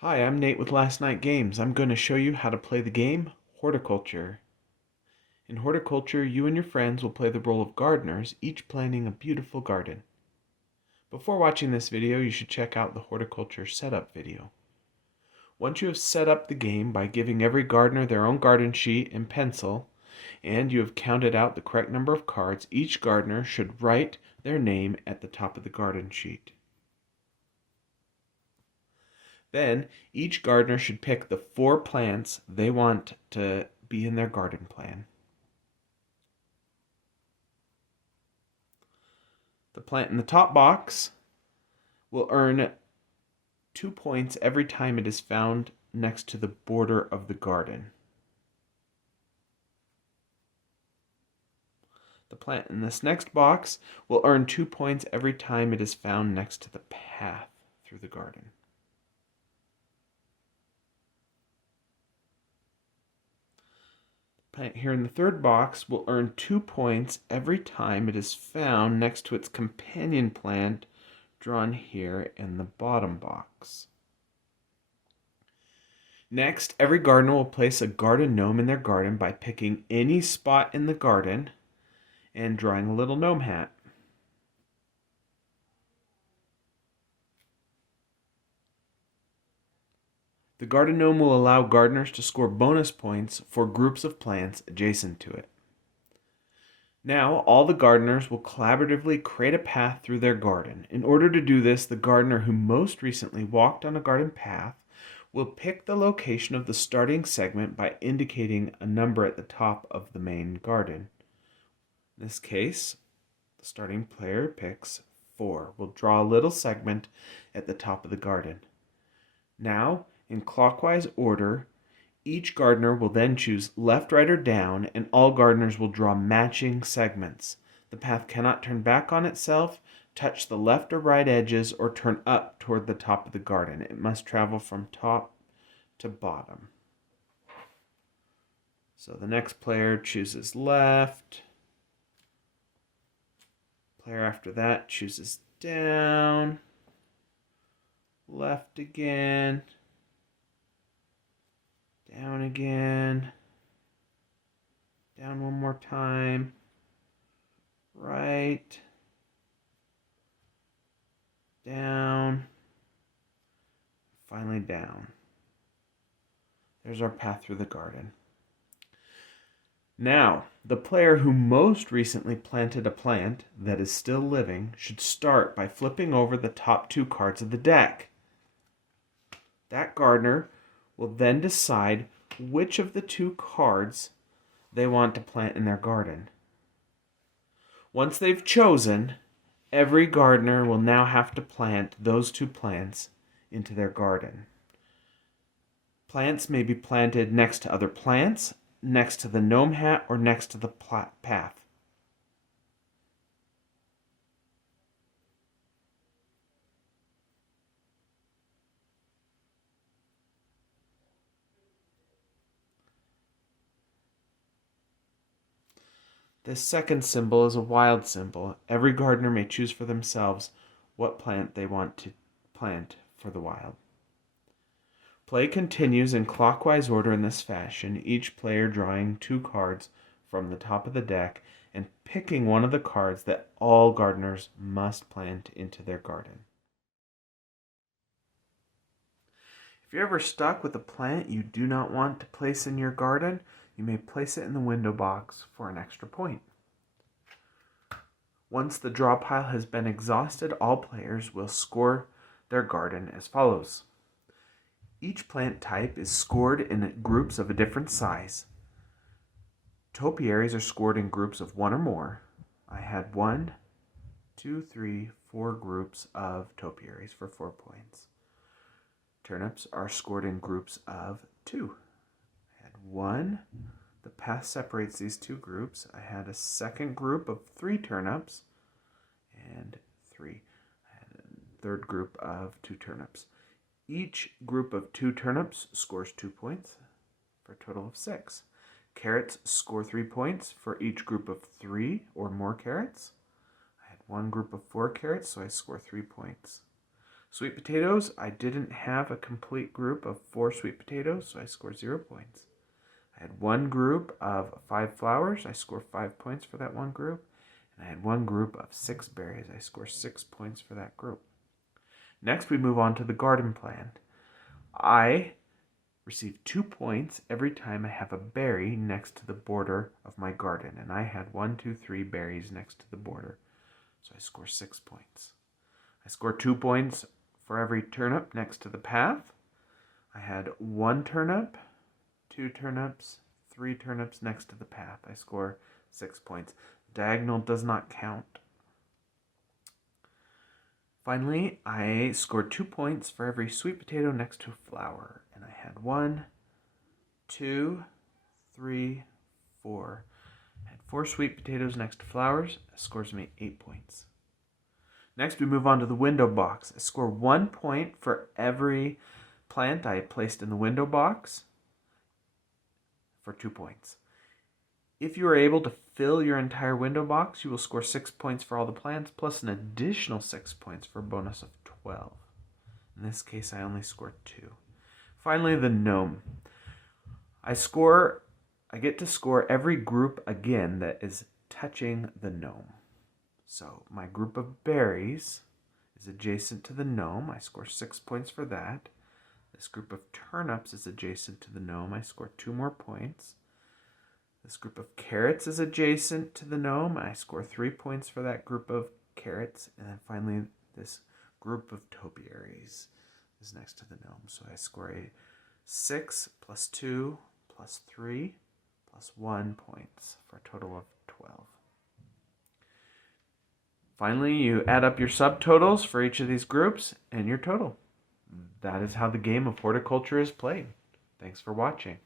Hi, I'm Nate with Last Night Games. I'm going to show you how to play the game Horticulture. In Horticulture, you and your friends will play the role of gardeners, each planting a beautiful garden. Before watching this video, you should check out the Horticulture setup video. Once you have set up the game by giving every gardener their own garden sheet and pencil, and you have counted out the correct number of cards, each gardener should write their name at the top of the garden sheet. Then, each gardener should pick the 4 plants they want to be in their garden plan. The plant in the top box will earn 2 points every time it is found next to the border of the garden. The plant in this next box will earn 2 points every time it is found next to the path through the garden. Plant here in the third box will earn 2 points every time it is found next to its companion plant drawn here in the bottom box. Next, every gardener will place a garden gnome in their garden by picking any spot in the garden and drawing a little gnome hat. The garden gnome will allow gardeners to score bonus points for groups of plants adjacent to it. Now, all the gardeners will collaboratively create a path through their garden. In order to do this, the gardener who most recently walked on a garden path will pick the location of the starting segment by indicating a number at the top of the main garden. In this case, the starting player picks 4. We'll draw a little segment at the top of the garden. Now, in clockwise order, each gardener will then choose left, right, or down, and all gardeners will draw matching segments. The path cannot turn back on itself, touch the left or right edges, or turn up toward the top of the garden. It must travel from top to bottom. So the next player chooses left. Player after that chooses down. Left again. Down again. Down one more time. Right. Down. Finally down. There's our path through the garden. Now, the player who most recently planted a plant that is still living should start by flipping over the top 2 cards of the deck. That gardener will then decide which of the 2 cards they want to plant in their garden. Once they've chosen, every gardener will now have to plant those 2 plants into their garden. Plants may be planted next to other plants, next to the gnome hat, or next to the path. This second symbol is a wild symbol. Every gardener may choose for themselves what plant they want to plant for the wild. Play continues in clockwise order in this fashion, each player drawing 2 cards from the top of the deck and picking one of the cards that all gardeners must plant into their garden. If you're ever stuck with a plant you do not want to place in your garden, you may place it in the window box for an extra point. Once the draw pile has been exhausted, all players will score their garden as follows. Each plant type is scored in groups of a different size. Topiaries are scored in groups of 1 or more. I had 1, 2, 3, 4 groups of topiaries for 4 points. Turnips are scored in groups of 2. I had 1. The path separates these 2 groups. I had a second group of 3 turnips and 3. I had a third group of 2 turnips. Each group of 2 turnips scores 2 points for a total of 6. Carrots score 3 points for each group of 3 or more carrots. I had one group of 4 carrots, so I score 3 points. Sweet potatoes, I didn't have a complete group of 4 sweet potatoes, so I score 0 points. I had one group of 5 flowers, I score 5 points for that one group. And I had one group of 6 berries, I score 6 points for that group. Next, we move on to the garden plant. I receive 2 points every time I have a berry next to the border of my garden. And I had 1, 2, 3 berries next to the border. So I score 6 points. I score 2 points for every turnip next to the path. I had 1 turnip, 2 turnips, 3 turnips next to the path. I score 6 points. Diagonal does not count. Finally, I scored 2 points for every sweet potato next to a flower. And I had 1, 2, 3, 4. I had 4 sweet potatoes next to flowers. That scores me 8 points. Next, we move on to the window box. I score 1 point for every plant I placed in the window box for 2 points. If you are able to fill your entire window box, you will score 6 points for all the plants, plus an additional 6 points for a bonus of 12. In this case, I only scored 2. Finally, the gnome. I get to score every group again that is touching the gnome. So my group of berries is adjacent to the gnome. I score 6 points for that. This group of turnips is adjacent to the gnome. I score 2 more points. This group of carrots is adjacent to the gnome. I score 3 points for that group of carrots. And then finally, this group of topiaries is next to the gnome. So I score a 6 plus 2 plus 3 plus 1 points for a total of 12. Finally, you add up your subtotals for each of these groups and your total. That is how the game of horticulture is played. Thanks for watching.